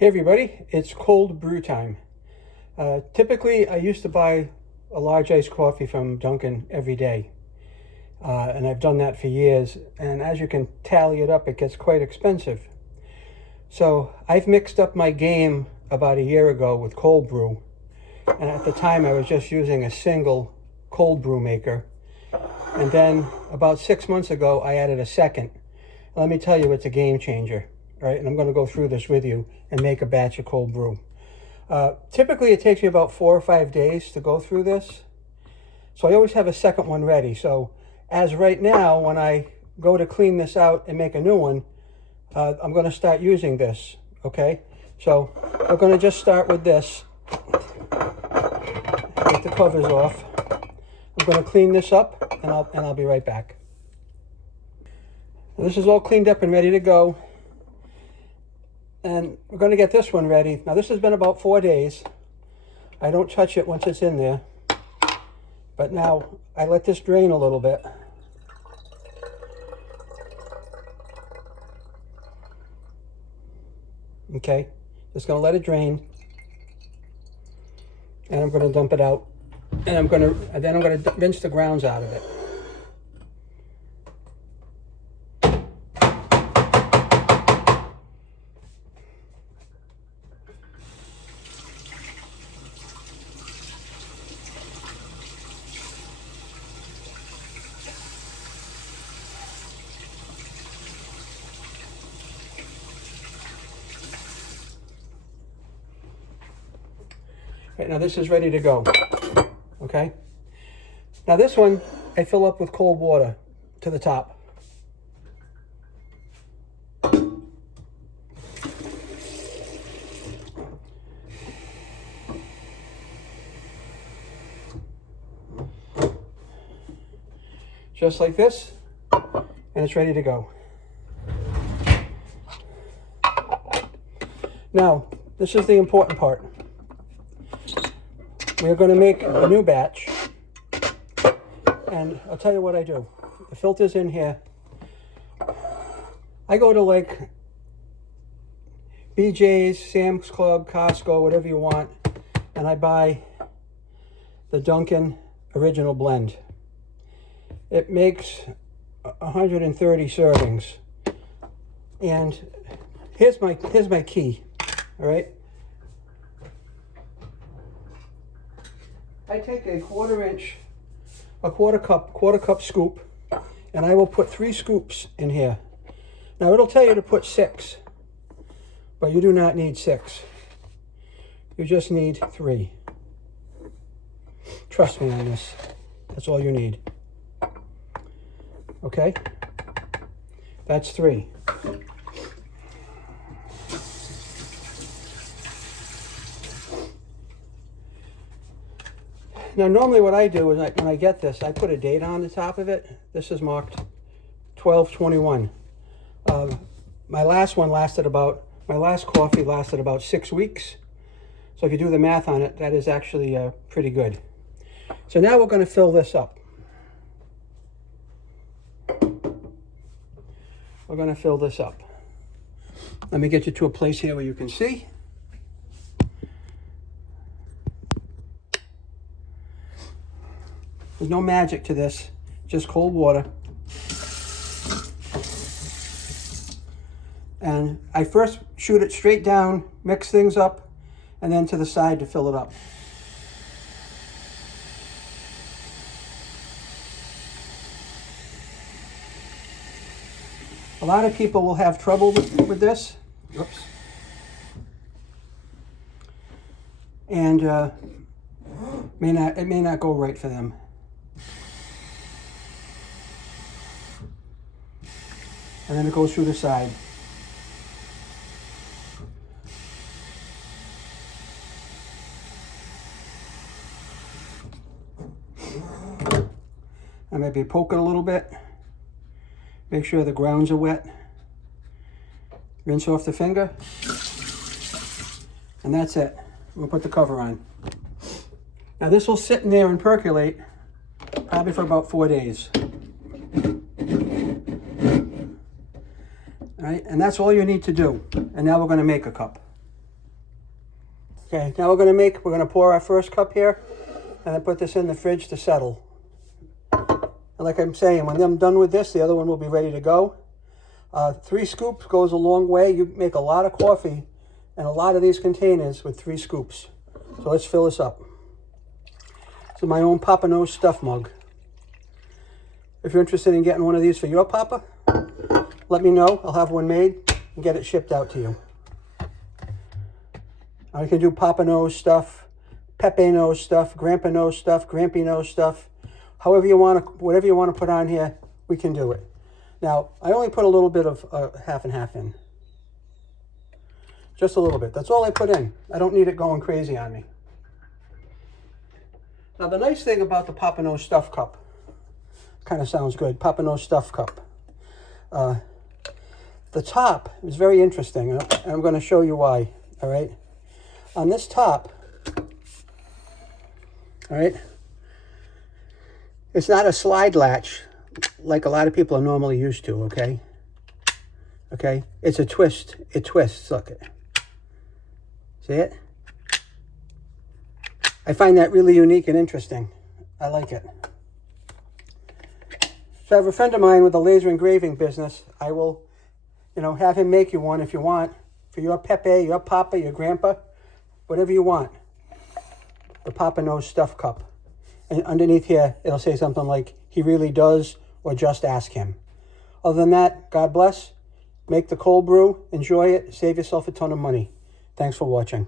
Hey everybody, it's cold brew time. Typically, I used to buy a large iced coffee from Dunkin every day. And I've done that for years. And as you can tally it up, it gets quite expensive. So I've mixed up my game about a year ago with cold brew. And at the time, I was just using a single cold brew maker. And then about 6 months ago, I added a second. Let me tell you, it's a game changer. Right, and I'm going to go through this with you and make a batch of cold brew. Typically, it takes me about 4 or 5 days to go through this. So I always have a second one ready. So as right now, when I go to clean this out and make a new one, I'm going to start using this, okay? So we're going to just start with this. Take the covers off. I'm going to clean this up, and I'll be right back. Now, this is all cleaned up and ready to go. And we're going to get this one ready. Now this has been about 4 days. I don't touch it once it's in there. But now I let this drain a little bit. Okay, just going to let it drain. And I'm going to dump it out. And then I'm going to rinse the grounds out of it. Right, now this is ready to go, okay? Now this one, I fill up with cold water to the top. Just like this, and it's ready to go. Now, this is the important part. We're going to make a new batch, and I'll tell you what I do. The filter's in here. I go to like BJ's, Sam's Club, Costco, whatever you want, and I buy the Dunkin Original Blend. It makes 130 servings, and here's my key. All right. I take a quarter cup scoop, and I will put 3 scoops in here. Now it'll tell you to put 6, but you do not need 6. You just need 3. Trust me on this. That's all you need. Okay? That's 3. Now, normally what I do is when I get this, I put a date on the top of it. This is marked 12/21. My last coffee lasted about 6 weeks. So if you do the math on it, that is actually pretty good. So now we're going to fill this up. We're going to fill this up. Let me get you to a place here where you can see. There's no magic to this, just cold water. And I first shoot it straight down, mix things up, and then to the side to fill it up. A lot of people will have trouble with this. Oops. And it may not go right for them. And then it goes through the side. I maybe poke it a little bit. Make sure the grounds are wet. Rinse off the finger. And that's it. We'll put the cover on. Now this will sit in there and percolate probably for about 4 days. All right, and that's all you need to do. And now we're going to make a cup. Okay, now we're going to pour our first cup here and then put this in the fridge to settle. And like I'm saying, when I'm done with this, the other one will be ready to go. 3 scoops goes a long way. You make a lot of coffee and a lot of these containers with 3 scoops. So let's fill this up. This is my own Papa Knows stuff mug. If you're interested in getting one of these for your Papa, let me know. I'll have one made and get it shipped out to you. I can do Papa Knows stuff, Pepe knows stuff, Grandpa knows stuff, Grampy knows stuff. However you want to, whatever you want to put on here, we can do it. Now, I only put a little bit of half and half in. Just a little bit. That's all I put in. I don't need it going crazy on me. Now, the nice thing about the Papa Knows Stuff Cup, kind of sounds good, Papa Knows Stuff Cup. The top is very interesting, and I'm going to show you why, all right? On this top, all right, it's not a slide latch like a lot of people are normally used to, okay? Okay, it's a twist. It twists, look. See it? I find that really unique and interesting. I like it. So I have a friend of mine with a laser engraving business. I will, have him make you one if you want. For your Pepe, your Papa, your Grandpa, whatever you want. The Papa Knows Stuff Cup. And underneath here, it'll say something like, he really does, or just ask him. Other than that, God bless. Make the cold brew, enjoy it, save yourself a ton of money. Thanks for watching.